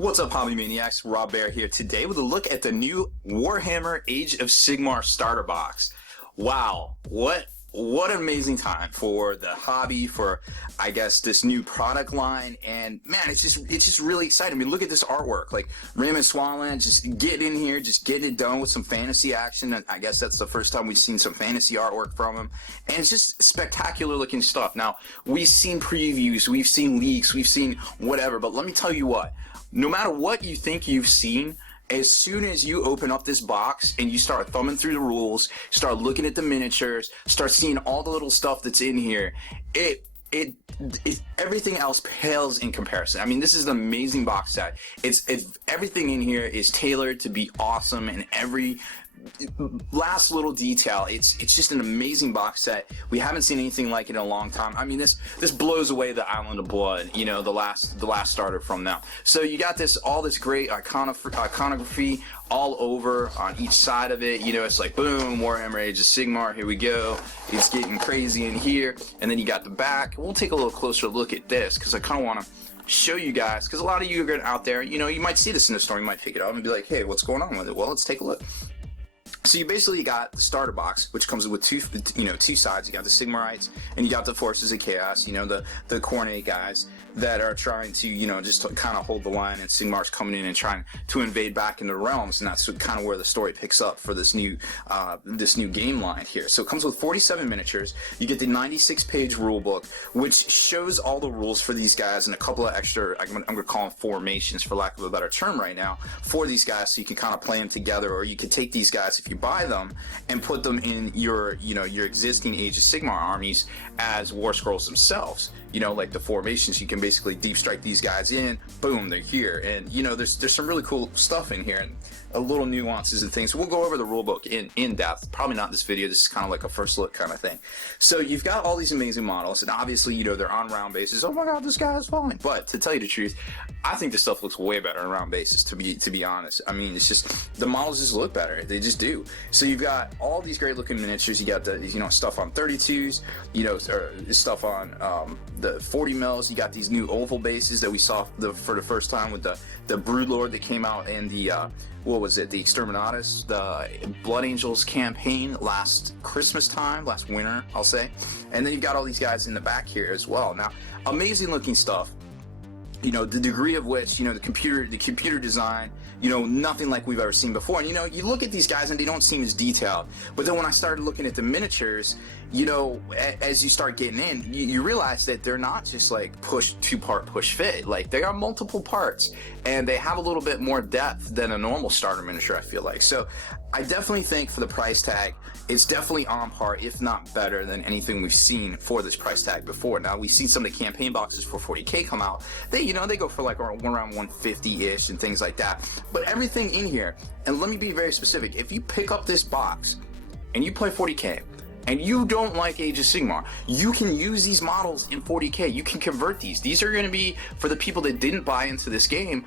What's up, Hobby Maniacs? Rob Bear here today with a look at the new Warhammer Age of Sigmar starter box. Wow, what an amazing time for the hobby, for I guess this new product line, and man, it's just really exciting. I mean, look at this artwork, like Raymond Swanland just getting in here, just getting it done with some fantasy action. And I guess that's the first time we've seen some fantasy artwork from him, and it's just spectacular looking stuff. Now, we've seen previews, we've seen leaks, we've seen whatever, but let me tell you what, no matter what you think you've seen, as soon as you open up this box and you start thumbing through the rules, start looking at the miniatures, start seeing all the little stuff that's in here, everything else pales in comparison. I mean, this is an amazing box set. It's everything in here is tailored to be awesome, and every last little detail, it's just an amazing box set. We haven't seen anything like it in a long time. I mean, this blows away the Island of Blood, you know, the last starter from now. So you got all this great iconography all over on each side of it. You know, it's like boom, Warhammer Age of Sigmar, here we go, it's getting crazy in here. And then you got the back. We'll take a little closer look at this because I kind of want to show you guys, because a lot of you are out there, you know, you might see this in the store, you might pick it up and be like, hey, what's going on with it? Well, let's take a look. So you basically got the starter box, which comes with two sides. You got the Sigmarites and you got the Forces of Chaos, you know, the Khorne guys that are trying to, you know, just kind of hold the line, and Sigmar's coming in and trying to invade back into realms, and that's kind of where the story picks up for this new game line here. So it comes with 47 miniatures. You get the 96-page rule book, which shows all the rules for these guys and a couple of extra, I'm going to call them formations for lack of a better term right now, for these guys, so you can kind of play them together, or you can take these guys, if you buy them, and put them in your existing Age of Sigmar armies as war scrolls themselves. You know, like the formations, you can basically deep strike these guys in, boom, they're here. And you know, there's some really cool stuff in here, and a little nuances and things. So we'll go over the rulebook in depth. Probably not in this video. This is kind of like a first look kind of thing. So you've got all these amazing models, and obviously, you know, they're on round bases. Oh my God, this guy is fine. But to tell you the truth, I think this stuff looks way better on round bases. To be honest, I mean, it's just the models just look better. They just do. So you've got all these great looking miniatures. You got the stuff on 32s, you know, or stuff on the 40 mils. You got these new oval bases that we saw for the first time with the Broodlord that came out, and the what was it, the Exterminatus, the Blood Angels campaign last Christmas time, last winter, I'll say. And then you've got all these guys in the back here as well. Now, amazing looking stuff. You know, the degree of which, you know, the computer design, you know, nothing like we've ever seen before. And, you know, you look at these guys and they don't seem as detailed. But then when I started looking at the miniatures, you know, as you start getting in, you realize that they're not just like two-part push fit. Like, they are multiple parts, and they have a little bit more depth than a normal starter miniature, I feel like. So I definitely think for the price tag, it's definitely on par, if not better, than anything we've seen for this price tag before. Now, we've seen some of the campaign boxes for 40K come out. They, you know, they go for like around 150-ish and things like that. But everything in here, and let me be very specific, if you pick up this box and you play 40K, and you don't like Age of Sigmar, you can use these models in 40K. You can convert these. These are going to be for the people that didn't buy into this game.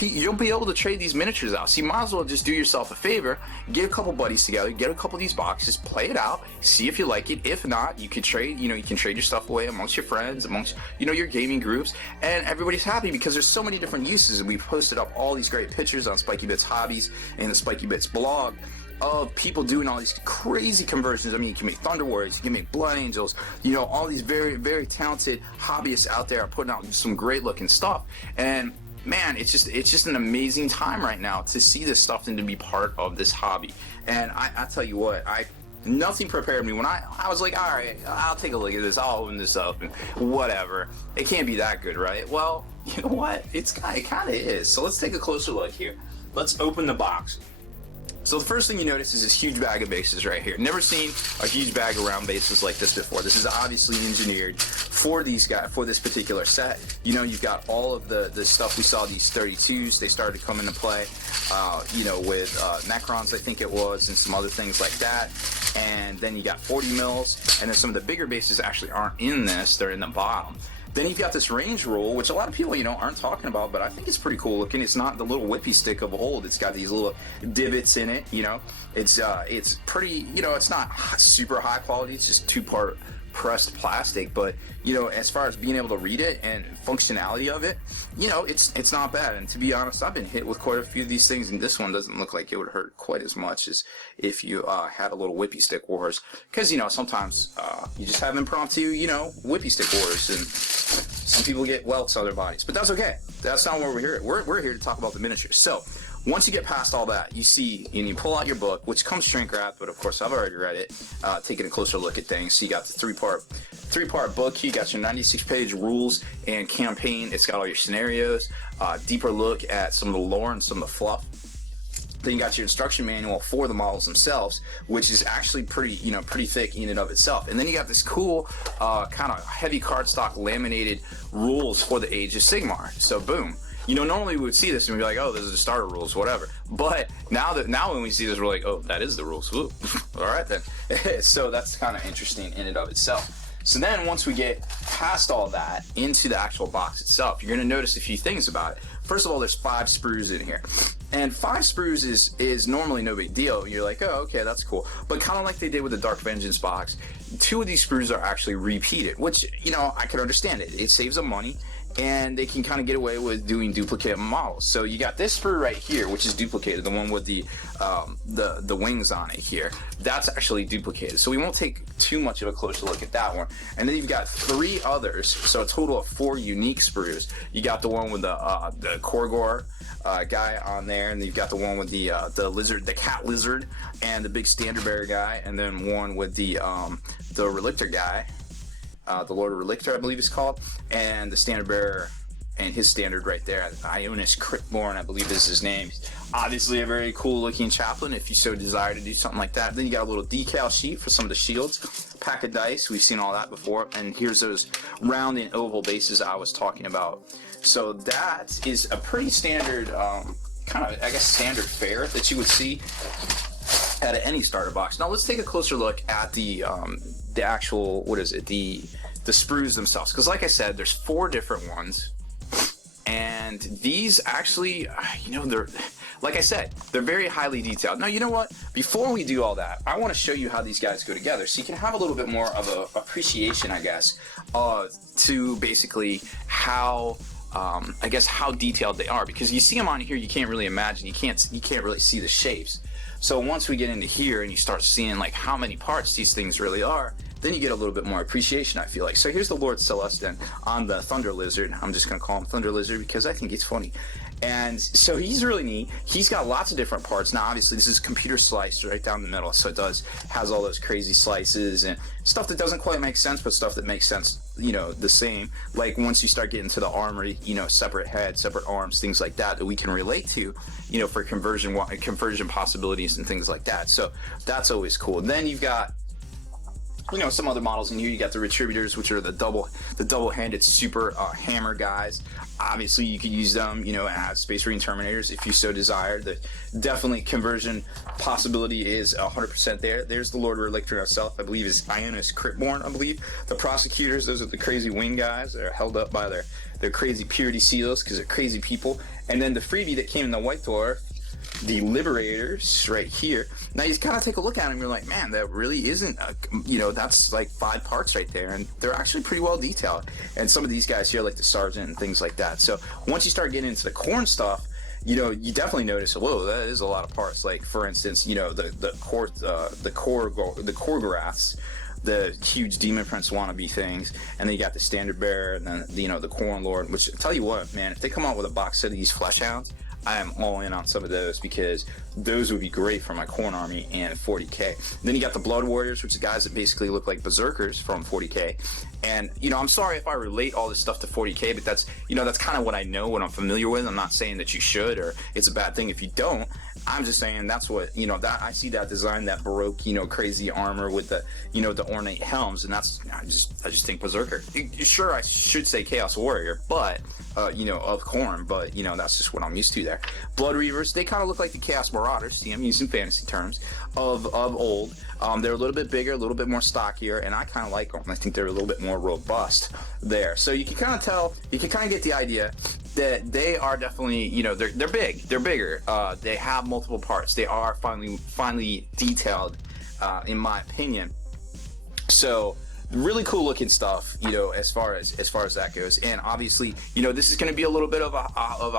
You'll be able to trade these miniatures out. So you might as well just do yourself a favor, get a couple buddies together, get a couple of these boxes, play it out, see if you like it. If not, you can trade. You know, you can trade your stuff away amongst your friends, amongst, you know, your gaming groups, and everybody's happy because there's so many different uses. And we've posted up all these great pictures on Spiky Bits Hobbies and the Spiky Bits blog of people doing all these crazy conversions. I mean, you can make Thunder Warriors, you can make Blood Angels, you know, all these very, very talented hobbyists out there are putting out some great looking stuff. And man, it's just an amazing time right now to see this stuff and to be part of this hobby. And I tell you what, nothing prepared me when I was like, all right, I'll take a look at this, I'll open this up and whatever. It can't be that good, right? Well, you know what? It kind of is. So let's take a closer look here. Let's open the box. So the first thing you notice is this huge bag of bases right here. Never seen a huge bag around bases like this before. This is obviously engineered for these guys, for this particular set. You know, you've got all of the stuff we saw, these 32s, they started to come into play, you know, with Necrons, I think it was, and some other things like that. And then you got 40 mils, and then some of the bigger bases actually aren't in this, they're in the bottom. Then you've got this range rule, which a lot of people, you know, aren't talking about, but I think it's pretty cool looking. It's not the little whippy stick of old. It's got these little divots in it, you know. It's pretty, you know, it's not super high quality. It's just two-part pressed plastic, but you know, as far as being able to read it and functionality of it, you know, it's not bad. And to be honest, I've been hit with quite a few of these things, and this one doesn't look like it would hurt quite as much as if you had a little whippy stick wars, because you know, sometimes you just have impromptu, you know, whippy stick wars, and some people get welts on their bodies, but that's okay. That's not what we're here. We're here to talk about the miniatures. So once you get past all that, you see, and you pull out your book, which comes shrink wrapped, but of course I've already read it, taking a closer look at things. So you got the three-part book. You got your 96-page rules and campaign. It's got all your scenarios, deeper look at some of the lore and some of the fluff. Then you got your instruction manual for the models themselves, which is actually pretty thick in and of itself. And then you got this cool kind of heavy cardstock laminated rules for the Age of Sigmar. So boom. You know, normally we would see this and we'd be like, oh, this is the starter rules, whatever. But now when we see this, we're like, oh, that is the rules. Ooh. All right, then. So that's kind of interesting in and of itself. So then once we get past all that into the actual box itself, you're going to notice a few things about it. First of all, there's 5 sprues in here. And 5 sprues is normally no big deal. You're like, oh, okay, that's cool. But kind of like they did with the Dark Vengeance box, 2 of these sprues are actually repeated, which, you know, I can understand it. It saves them money, and they can kind of get away with doing duplicate models. So you got this sprue right here, which is duplicated, the one with the wings on it here. That's actually duplicated. So we won't take too much of a closer look at that one. And then you've got 3 others, so a total of 4 unique sprues. You got the one with the Korgor guy on there, and you've got the one with the lizard, the cat lizard, and the big standard bearer guy, and then one with the Relictor guy. The Lord of Relictor, I believe it's called, and the standard bearer and his standard right there, Ionis Cryptborn, I believe is his name. Obviously a very cool looking chaplain if you so desire to do something like that. Then you got a little decal sheet for some of the shields, pack of dice, we've seen all that before, and here's those round and oval bases I was talking about. So that is a pretty standard, kind of, I guess, standard fare that you would see at any starter box. Now let's take a closer look at the actual, what is it, the sprues themselves, because like I said, there's 4 different ones, and these actually, you know, they're, like I said, they're very highly detailed. Now, you know what, before we do all that, I want to show you how these guys go together, so you can have a little bit more of a appreciation, I guess, to basically how I guess how detailed they are, because you see them on here, you can't really imagine, you can't really see the shapes. So once we get into here and you start seeing like how many parts these things really are, then you get a little bit more appreciation, I feel like. So here's the Lord Celestin on the Thunder Lizard. I'm just going to call him Thunder Lizard because I think he's funny. And so he's really neat. He's got lots of different parts. Now, obviously, this is computer sliced right down the middle, so it has all those crazy slices and stuff that doesn't quite make sense, but stuff that makes sense, you know, the same. Like once you start getting to the armory, you know, separate head, separate arms, things like that we can relate to, you know, for conversion possibilities and things like that. So that's always cool. And then you've got, you know, some other models in here. You got the Retributors, which are the double-handed super hammer guys. Obviously, you could use them, you know, as Space Marine Terminators if you so desire. The definitely conversion possibility is 100% there. There's the Lord Relictor himself, I believe, is Ionis Cryptborn, I believe. The Prosecutors, those are the crazy wing guys that are held up by their crazy purity seals because they're crazy people. And then the freebie that came in the White Dwarf, the Liberators right here. Now you kind of take a look at them, you're like, man, that really isn't you know, that's like 5 parts right there, and they're actually pretty well detailed. And some of these guys here, like the Sergeant and things like that. So once you start getting into the corn stuff, you know, you definitely notice, whoa, that is a lot of parts. Like for instance, you know, the Korgoraths, the huge Demon Prince wannabe things, and then you got the Standard Bearer, and then, you know, the Corn Lord, which, I tell you what, man, if they come out with a box set of these Flesh Hounds, I am all in on some of those, because those would be great for my Corn Army and 40k. Then you got the Blood Warriors, which are guys that basically look like Berserkers from 40k. And, you know, I'm sorry if I relate all this stuff to 40k, but that's, you know, that's kind of what I know, what I'm familiar with. I'm not saying that you should, or it's a bad thing if you don't. I'm just saying that's what, you know, that I see that design, that Baroque, you know, crazy armor with the, you know, the ornate helms, and that's, I just think Berserker. Sure, I should say Chaos Warrior, but, you know, of Khorne, but, you know, that's just what I'm used to there. Blood Reavers, they kind of look like the Chaos Marauders, see, I'm using fantasy terms, of old. They're a little bit bigger, a little bit more stockier, and I kind of like them. I think they're a little bit more robust there. So you can kind of tell, you can kind of get the idea that they are definitely, you know, they're big, they're bigger. They have multiple parts. They are finely detailed, in my opinion. So really cool looking stuff, you know, as far as that goes. And obviously, you know, this is going to be a little bit of a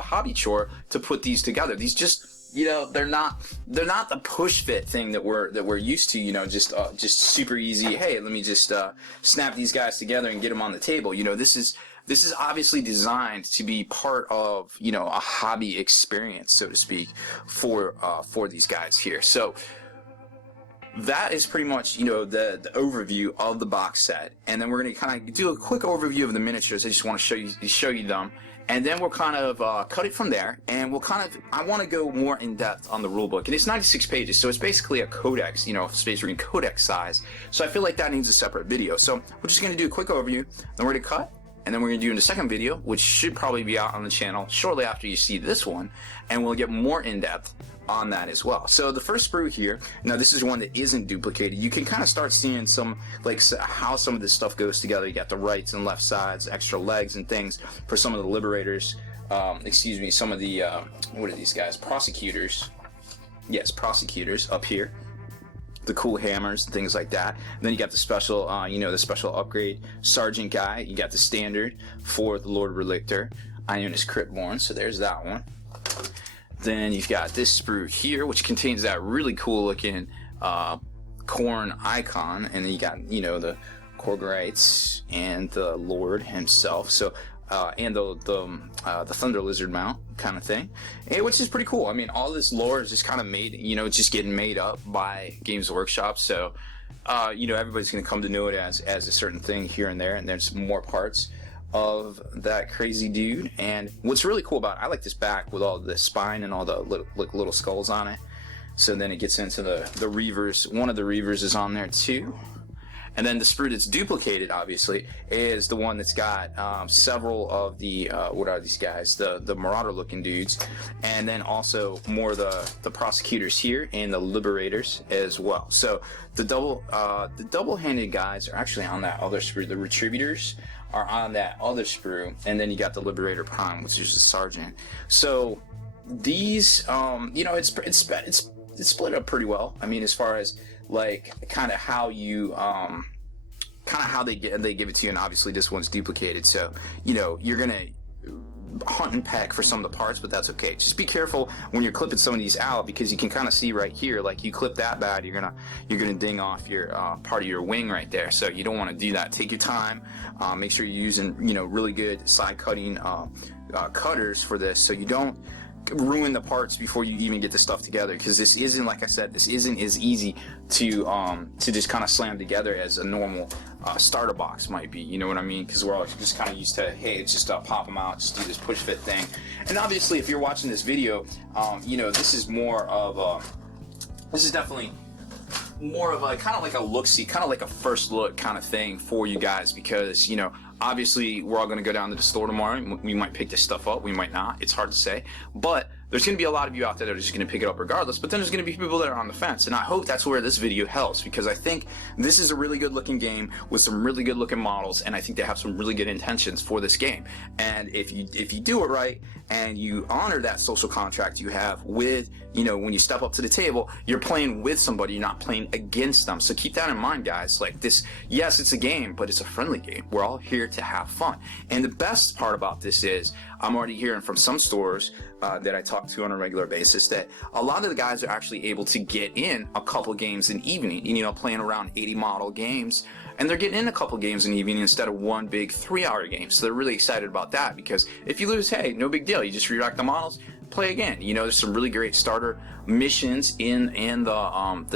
hobby chore to put these together. These just, you know, they're not the push fit thing that we're used to, you know, just super easy. Hey, let me just snap these guys together and get them on the table. You know, this is obviously designed to be part of, you know, a hobby experience, so to speak, for these guys here. So that is pretty much, you know, the overview of the box set, and then we're going to kind of do a quick overview of the miniatures. I just want to show you them, and then we'll kind of cut it from there, and we'll kind of, I want to go more in depth on the rulebook, and it's 96 pages, so it's basically a codex, you know, Space Marine codex size. So I feel like that needs a separate video. So we're just going to do a quick overview, then we're going to cut, and then we're going to do in the second video, which should probably be out on the channel shortly after you see this one, and we'll get more in depth on that as well. So the first sprue here, now this is one that isn't duplicated. You can kind of start seeing some, like, how some of this stuff goes together. You got the rights and left sides, extra legs and things for some of the liberators, excuse me, some of the what are these guys, prosecutors, yes, prosecutors up here, the cool hammers and things like that. And then you got the special, you know, the special upgrade sergeant guy. You got the standard for the Lord Relictor, Ionis Cryptborn, so there's that one. Then you've got this sprue here, which contains that really cool looking corn icon, and then you got, you know, the Korgrites and the Lord himself. So and the Thunder Lizard mount kind of thing, and which is pretty cool. I mean, all this lore is just kind of made, you know, it's just getting made up by Games Workshop. So you know, everybody's going to come to know it as a certain thing here and there, and there's more parts of that crazy dude. And what's really cool about it, I like this back with all the spine and all the little skulls on it. So then it gets into the Reavers. One of the Reavers is on there too. And then the sprue that's duplicated, obviously, is the one that's got several of the what are these guys, the Marauder looking dudes, and then also more the prosecutors here and the liberators as well. So the double-handed guys are actually on that other sprue. The retributors are on that other sprue, and then you got the Liberator Prime, which is the sergeant. So these, you know, it's split up pretty well. I mean, as far as like kind of how you kind of how they give it to you, and obviously this one's duplicated, so you know you're gonna hunt and peck for some of the parts, but that's okay. Just be careful when you're clipping some of these out, because you can kind of see right here, like you clip that bad, you're gonna ding off your part of your wing right there. So you don't want to do that. Take your time. Make sure you're using, you know, really good side cutting cutters for this, so you don't ruin the parts before you even get the stuff together, because this isn't, like I said, this isn't as easy to just kind of slam together as a normal starter box might be, you know what I mean? Because we're all just kind of used to, hey, it's just pop them out, just do this push fit thing. And obviously if you're watching this video, you know, this is more of this is definitely more of a kind of like a look-see, kind of like a first look kind of thing for you guys, because, you know, obviously we're all going to go down to the store tomorrow. We might pick this stuff up, we might not, it's hard to say, but there's going to be a lot of you out there that are just going to pick it up regardless. But then there's going to be people that are on the fence, and I hope that's where this video helps, because I think this is a really good looking game with some really good looking models, and I think they have some really good intentions for this game. And if you do it right and you honor that social contract you have with, you know, when you step up to the table, you're playing with somebody, you're not playing against them. So keep that in mind, guys. Like this, yes, it's a game, but it's a friendly game. We're all here to have fun. And the best part about this is I'm already hearing from some stores that I talk to on a regular basis that a lot of the guys are actually able to get in a couple games an evening, you know, playing around 80 model games, and they're getting in a couple games an evening instead of one big 3-hour game. So they're really excited about that, because if you lose, hey, no big deal. You just re-rack the models, play again. You know, there's some really great starter missions in the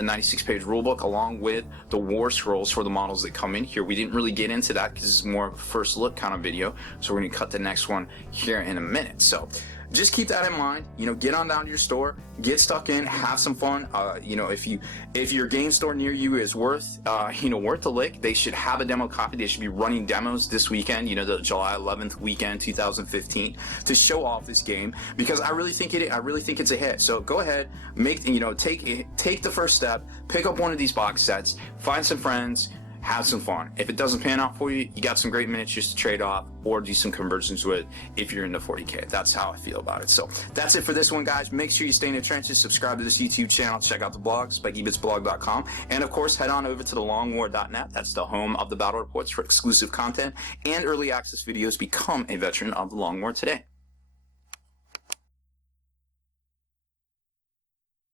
96-page rulebook, along with the war scrolls for the models that come in here. We didn't really get into that because it's more of a first look kind of video, so we're going to cut the next one here in a minute. So just keep that in mind. You know, get on down to your store, get stuck in, have some fun. You know, if your game store near you is worth worth the lick, they should have a demo copy. They should be running demos this weekend, you know, the July 11th weekend 2015, to show off this game, because I really think it's a hit. So go ahead, take the first step, pick up one of these box sets, find some friends, have some fun. If it doesn't pan out for you, you got some great miniatures to trade off or do some conversions with if you're into 40K. That's how I feel about it. So that's it for this one, guys. Make sure you stay in the trenches, subscribe to this YouTube channel, check out the blog, spikybitsblog.com, and of course, head on over to thelongwar.net. That's the home of the battle reports for exclusive content and early access videos. Become a veteran of the Long War today.